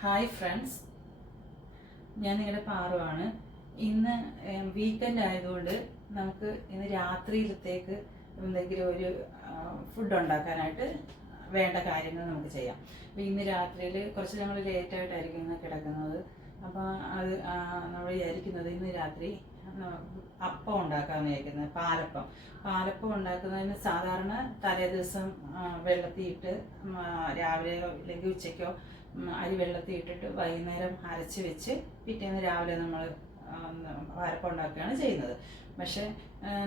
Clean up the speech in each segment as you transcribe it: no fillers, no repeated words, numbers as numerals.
Hi friends, ഞാൻ നിങ്ങളുടെ പാറുവാണ്. ഇന്ന് വീക്കെൻഡ് ആയതുകൊണ്ട് നമുക്ക് ഇന്ന് രാത്രിയിലത്തേക്ക് എന്തെങ്കിലും ഒരു ഫുഡ് ഉണ്ടാക്കാനായിട്ട് വേണ്ട കാര്യങ്ങൾ നമുക്ക് ചെയ്യാം. അപ്പോൾ ഇന്ന് രാത്രിയിൽ കുറച്ച് ഞങ്ങൾ ലേറ്റായിട്ടായിരിക്കും ഇന്ന് കിടക്കുന്നത്. അപ്പോൾ അത് നമ്മൾ വിചാരിക്കുന്നത് ഇന്ന് രാത്രി അപ്പം ഉണ്ടാക്കാമെന്ന് വിചാരിക്കുന്നത്. പാലപ്പം ഉണ്ടാക്കുന്നതിന് സാധാരണ തലേ ദിവസം വെള്ളത്തിയിട്ട് രാവിലെയോ ഇല്ലെങ്കിൽ ഉച്ചയ്ക്കോ അരി വെള്ളത്തിൽ ഇട്ടിട്ട് വൈകുന്നേരം അരച്ച് വെച്ച് പിറ്റേന്ന് രാവിലെ നമ്മൾ പാലപ്പം ഉണ്ടാക്കുകയാണ് ചെയ്യുന്നത്. പക്ഷേ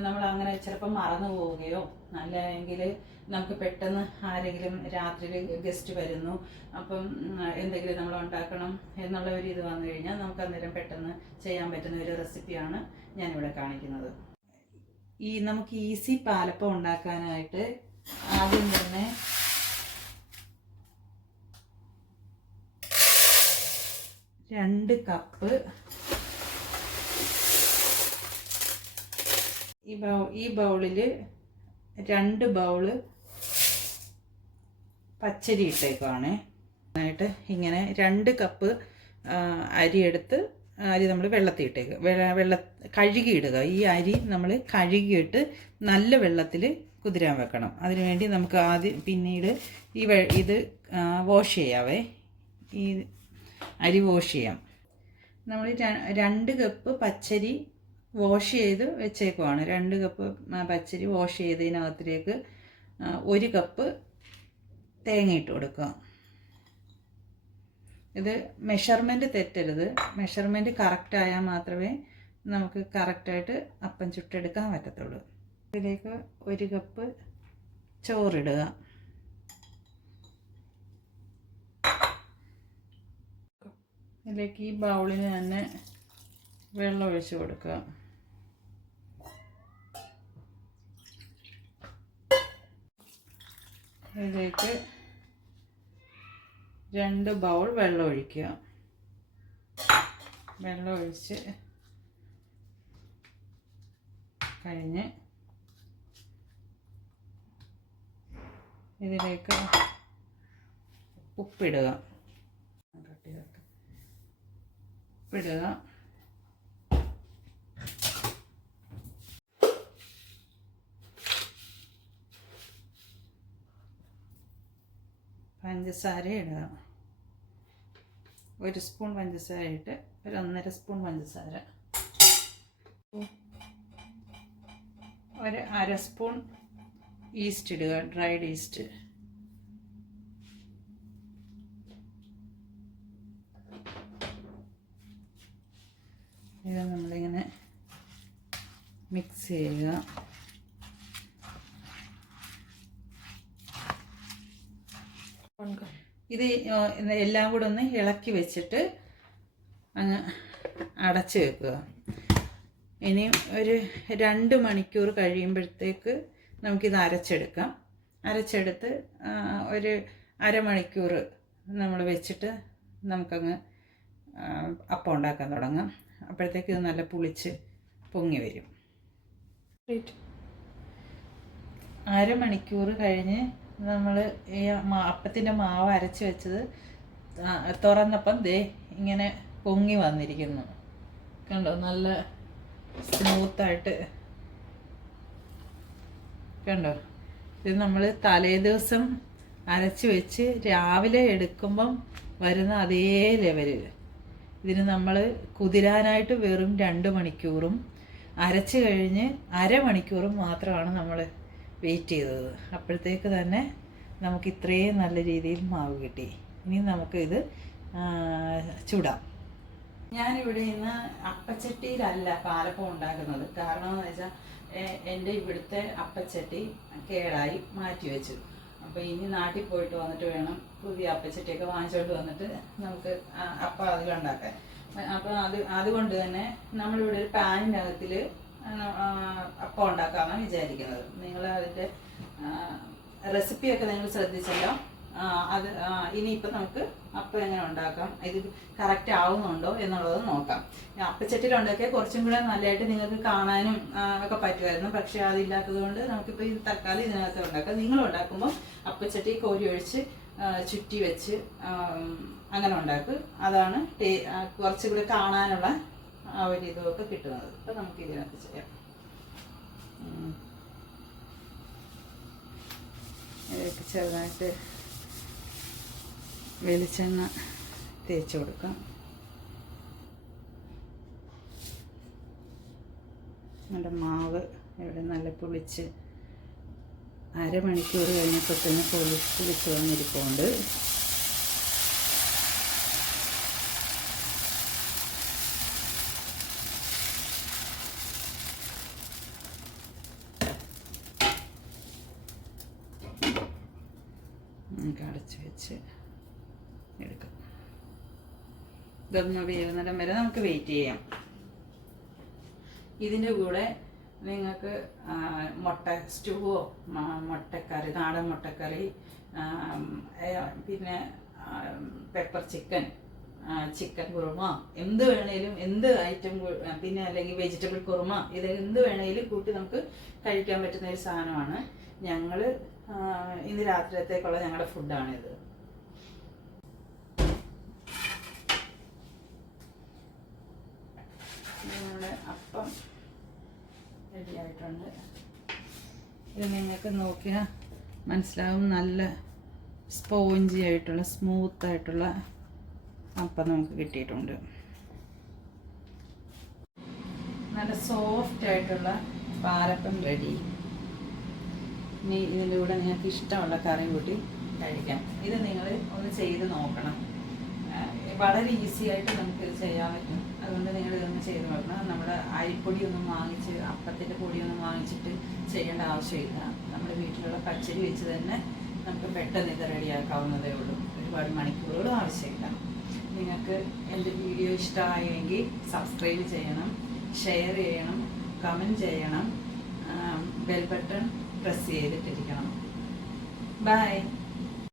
നമ്മൾ അങ്ങനെ ചിലപ്പോൾ മറന്നു പോവുകയോ അല്ലെങ്കിൽ നമുക്ക് പെട്ടെന്ന് ആരെങ്കിലും രാത്രിയിൽ ഗസ്റ്റ് വരുന്നു, അപ്പം എന്തെങ്കിലും നമ്മൾ ഉണ്ടാക്കണം എന്നുള്ള ഒരു ഇത് വന്നു കഴിഞ്ഞാൽ നമുക്ക് അന്നേരം പെട്ടെന്ന് ചെയ്യാൻ പറ്റുന്ന ഒരു റെസിപ്പിയാണ് ഞാനിവിടെ കാണിക്കുന്നത്. നമുക്ക് ഈസി പാലപ്പം ഉണ്ടാക്കാനായിട്ട് ആദ്യം തന്നെ രണ്ട് കപ്പ് ഈ ബൗളിൽ 2 ബൗള് പച്ചരി ഇട്ടേക്കുവാണ്. ഇങ്ങനെ 2 കപ്പ് അരി എടുത്ത് അരി നമ്മൾ വെള്ളത്തിൽ ഇട്ടേക്ക് കഴുകിയിടുക. ഈ അരി നമ്മൾ കഴുകിയിട്ട് നല്ല വെള്ളത്തിൽ കുതിരാൻ വെക്കണം. അതിനുവേണ്ടി നമുക്ക് പിന്നീട് ഇത് വാഷ് ചെയ്യാവേ. ഈ അരി വാഷ് ചെയ്യാം. നമ്മൾ 2 കപ്പ് പച്ചരി വാഷ് ചെയ്ത് വെച്ചേക്കുവാണ്. 2 കപ്പ് പച്ചരി വാഷ് ചെയ്തതിനകത്തിലേക്ക് 1 കപ്പ് തേങ്ങ ഇട്ട് കൊടുക്കുക. ഇത് മെഷർമെൻറ്റ് തെറ്റരുത്. മെഷർമെൻറ്റ് കറക്റ്റായാൽ മാത്രമേ നമുക്ക് കറക്റ്റായിട്ട് അപ്പം ചുട്ടെടുക്കാൻ പറ്റത്തുള്ളൂ. ഇതിലേക്ക് 1 കപ്പ് ചോറിടുക. ഇതിലേക്ക് ഈ ബൗളിന് തന്നെ വെള്ളം ഒഴിച്ച് കൊടുക്കുക. ഇതിലേക്ക് 2 ബൗൾ വെള്ളം ഒഴിക്കുക. വെള്ളം ഒഴിച്ച് കഴിഞ്ഞ് ഇതിലേക്ക് ഉപ്പിടുക. പഞ്ചസാര ഇടുക. 1 സ്പൂൺ പഞ്ചസാര ഇട്ട് 1.5 സ്പൂൺ പഞ്ചസാര, 1/2 സ്പൂൺ ഈസ്റ്റ് ഇടുക, ഡ്രൈഡ് ഈസ്റ്റ്. ഇത് നമ്മളിങ്ങനെ മിക്സ് ചെയ്യുക. ഇത് എല്ലാം കൂടെ ഒന്ന് ഇളക്കി വെച്ചിട്ട് അങ്ങ് അടച്ച് വെക്കുക. ഇനി ഒരു 2 മണിക്കൂർ കഴിയുമ്പോഴത്തേക്ക് നമുക്കിത് അരച്ചെടുക്കാം. അരച്ചെടുത്ത് ഒരു അരമണിക്കൂർ നമ്മൾ വെച്ചിട്ട് നമുക്കങ്ങ് അപ്പം ഉണ്ടാക്കാൻ തുടങ്ങാം. അപ്പോഴത്തേക്ക് ഇത് നല്ല പുളിച്ച് പൊങ്ങി വരും. അരമണിക്കൂർ കഴിഞ്ഞ് നമ്മൾ ഈ അപ്പത്തിൻ്റെ മാവ് അരച്ച് വെച്ചത് തുറന്നപ്പം ദേ ഇങ്ങനെ പൊങ്ങി വന്നിരിക്കുന്നു. കണ്ടോ, നല്ല സ്മൂത്തായിട്ട് കണ്ടോ. ഇത് നമ്മൾ തലേ ദിവസം അരച്ച് വെച്ച് രാവിലെ എടുക്കുമ്പം വരുന്ന അതേ ലെവലിൽ. ഇതിന് നമ്മൾ കുതിരാനായിട്ട് വെറും 2 മണിക്കൂറും അരച്ച് കഴിഞ്ഞ് അരമണിക്കൂറും മാത്രമാണ് നമ്മൾ വെയിറ്റ് ചെയ്തത്. അപ്പോഴത്തേക്ക് തന്നെ നമുക്ക് ഇത്രയും നല്ല രീതിയിൽ മാവ് കിട്ടി. ഇനി നമുക്കിത് ചുടാം. ഞാനിവിടെ ഇന്ന് അപ്പച്ചട്ടിയിലല്ല പാലപ്പം ഉണ്ടാക്കുന്നത്. കാരണം എന്ന് വെച്ചാൽ എൻ്റെ ഇവിടുത്തെ അപ്പച്ചട്ടി കേടായി മാറ്റി വെച്ചു. അപ്പോൾ ഇനി നാട്ടിൽ പോയിട്ട് വന്നിട്ട് വേണം പുതിയ അപ്പച്ചട്ടിയൊക്കെ വാങ്ങിച്ചുകൊണ്ട് വന്നിട്ട് നമുക്ക് അപ്പം അതിലുണ്ടാക്കാൻ. അപ്പോൾ അതുകൊണ്ട് തന്നെ നമ്മളിവിടെ ഒരു പാനിനകത്തിൽ അപ്പം ഉണ്ടാക്കാമെന്നാണ് വിചാരിക്കുന്നത്. നിങ്ങൾ അതിൻ്റെ റെസിപ്പിയൊക്കെ നിങ്ങൾ ശ്രദ്ധിച്ചല്ലോ. ഇനിയിപ്പോൾ നമുക്ക് അപ്പം എങ്ങനെ ഉണ്ടാക്കാം, ഇത് കറക്റ്റ് ആവുന്നുണ്ടോ എന്നുള്ളത് നോക്കാം. അപ്പച്ചട്ടിയിൽ ഉണ്ടാക്കിയാൽ കുറച്ചും കൂടെ നല്ലതായിട്ട് നിങ്ങൾക്ക് കാണാനും ഒക്കെ പറ്റുമായിരുന്നു. പക്ഷേ അതില്ലാത്തത് കൊണ്ട് നമുക്കിപ്പോൾ ഇത് തൽക്കാലം ഇതിനകത്ത് ഉണ്ടാക്കാം. നിങ്ങൾ ഉണ്ടാക്കുമ്പോൾ അപ്പച്ചട്ടി കോരി ഒഴിച്ച് ചുറ്റി വെച്ച് അങ്ങനെ ഉണ്ടാക്കും. അതാണ് കുറച്ചുകൂടി കാണാനുള്ള ആ ഒരു ഇതൊക്കെ കിട്ടുന്നത്. അപ്പം നമുക്ക് ഇതിനകത്ത് ചെയ്യാം. ഇതിലേക്ക് ചെറുതായിട്ട് വെളിച്ചെണ്ണ തേച്ച് കൊടുക്കാം. നമ്മുടെ മാവ് ഇവിടെ നല്ല പുളിച്ച് അരമണിക്കൂർ കഴിഞ്ഞപ്പോൾ തന്നെ പുളിച്ച് വന്നിരിപ്പുണ്ട്. അടച്ച് വെച്ച് എടുക്കാം. ഇതൊന്ന് വേവുന്നിടം വരെ നമുക്ക് വെയിറ്റ് ചെയ്യാം. ഇതിൻ്റെ കൂടെ നിങ്ങൾക്ക് മുട്ട സ്റ്റൂവോ മുട്ടക്കറി, നാടൻ മുട്ടക്കറി, പിന്നെ പെപ്പർ ചിക്കൻ, ചിക്കൻ കുറുമ, എന്ത് വേണേലും, എന്ത് ഐറ്റം, പിന്നെ അല്ലെങ്കിൽ വെജിറ്റബിൾ കുറുമ, ഇത് എന്ത് വേണേലും കൂട്ടി നമുക്ക് കഴിക്കാൻ പറ്റുന്ന ഒരു സാധനമാണ്. ഞങ്ങൾ ഇന്ന് രാത്രിയത്തേക്കുള്ള ഞങ്ങളുടെ ഫുഡാണിത്. നമ്മുടെ അപ്പം റെഡി ആയിട്ടുണ്ട്. ഇത് നിങ്ങൾക്ക് നോക്കിയാൽ മനസ്സിലാവും, നല്ല സ്പോഞ്ചി ആയിട്ടുള്ള സ്മൂത്തായിട്ടുള്ള അപ്പം നമുക്ക് കിട്ടിയിട്ടുണ്ട്. നല്ല സോഫ്റ്റ് ആയിട്ടുള്ള പാലപ്പം റെഡി. ഇനി ഇതിൻ്റെ കൂടെ നിങ്ങൾക്ക് ഇഷ്ടമുള്ള കറിയും കൂട്ടി കഴിക്കാം. ഇത് നിങ്ങൾ ഒന്ന് ചെയ്ത് നോക്കണം. വളരെ ഈസി ആയിട്ട് നമുക്കിത് ചെയ്യാൻ പറ്റും. അതുകൊണ്ട് നിങ്ങൾ ഇതൊന്ന് ചെയ്ത് നോക്കണം. നമ്മുടെ അരിപ്പൊടിയൊന്നും വാങ്ങിച്ച്, അപ്പത്തിൻ്റെ പൊടിയൊന്നും വാങ്ങിച്ചിട്ട് ചെയ്യേണ്ട ആവശ്യമില്ല. നമ്മുടെ വീട്ടിലുള്ള പച്ചരി വെച്ച് തന്നെ നമുക്ക് പെട്ടെന്ന് ഇത് റെഡിയാക്കാവുന്നതേ ഉള്ളൂ. ഒരുപാട് മണിക്കൂറുകളും ആവശ്യമില്ല. നിങ്ങൾക്ക് എൻ്റെ വീഡിയോ ഇഷ്ടമായെങ്കിൽ സബ്സ്ക്രൈബ് ചെയ്യണം, ഷെയർ ചെയ്യണം, കമൻറ്റ് ചെയ്യണം, ബെൽ ബട്ടൺ പ്രസ് ചെയ്തിട്ടിരിക്കണം. ബൈ.